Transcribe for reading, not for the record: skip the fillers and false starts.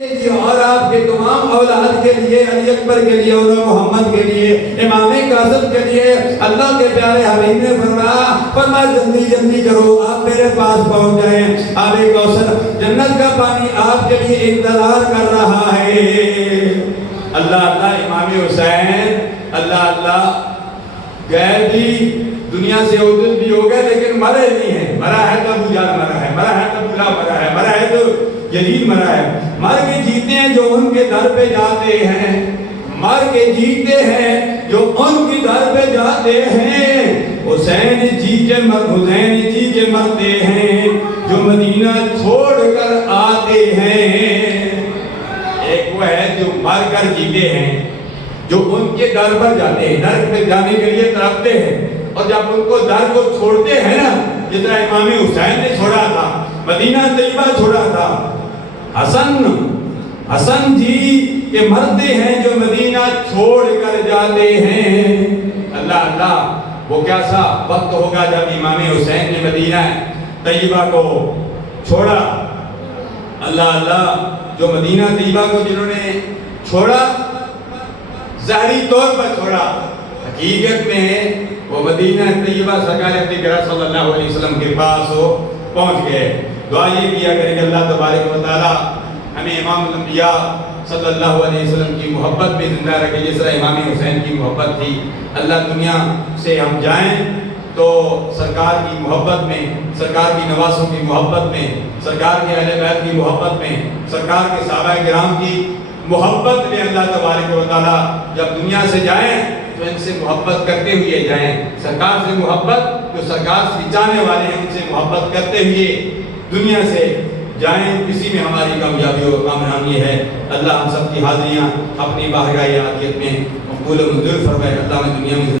اور آپ کے تمام اولاد کے لیے، علی اکبر کے لیے اور محمد کے لیے، امام کاظم کے لیے اللہ کے پیارے حبیب نے فرمایا جلدی جلدی کرو، آپ میرے پاس پہنچ جائیں۔ آب کوثر جنت کا پانی آپ کے لیے انتظار کر رہا ہے۔ اللہ اللہ امام حسین، اللہ اللہ گئے بھی دنیا سے عزت بھی ہو گئے لیکن مرے نہیں ہیں۔ مرا ہے تو ابو جہل مرا ہے، مرا ہے تو ابو لہب مرا ہے، مرا ہے تو یزید مرا ہے۔ مر کے جیتے ہیں جو ان کے در پہ جاتے ہیں، مر کے جیتے ہیں جو ان کی در پہ جاتے ہیں۔ حسین جی کے مرتے ہیں جو مدینہ چھوڑ کر آتے ہیں۔ ایک وہ ہے جو مر کر جیتے ہیں، جو ان کے در پر جاتے ہیں، در پہ جانے کے لیے تڑپتے ہیں، اور جب ان کو در کو چھوڑتے ہیں نا، جس طرح امام حسین نے چھوڑا تھا، مدینہ طیبہ چھوڑا تھا۔ حسن جی کے مرتے ہیں جو مدینہ چھوڑ کر جاتے ہیں۔ اللہ اللہ وہ کیسا وقت ہوگا جب امام حسین نے مدینہ طیبہ کو چھوڑا۔ اللہ اللہ جو مدینہ طیبہ کو جنہوں نے چھوڑا، ظاہری طور پر چھوڑا، حقیقت میں وہ مدینہ طیبہ سرکار اقدس صلی اللہ علیہ وسلم کے پاس پہنچ گئے۔ دعا یہ کیا کریں کہ اللہ تبارک و تعالی ہمیں امام الانبیاء صلی اللہ علیہ وسلم کی محبت میں زندہ رکھے، جس طرح امام حسین کی محبت تھی۔ اللہ دنیا سے ہم جائیں تو سرکار کی محبت میں، سرکار کی نواسوں کی محبت میں، سرکار کے اہل بیت کی محبت میں، سرکار کے صحابہ کرام کی محبت میں اللہ تبارک و تعالی جب دنیا سے جائیں تو ان سے محبت کرتے ہوئے جائیں۔ سرکار سے محبت، جو سرکار سے جانے والے ہیں ان سے محبت کرتے ہوئے دنیا سے جائیں، اسی میں ہماری کامیابی اور کامرانی ہے۔ اللہ ہم سب کی حاضریاں اپنی بارگاہ الہیت میں مقبول و منظور فرمائے۔ اللہ ہمیں دنیا میں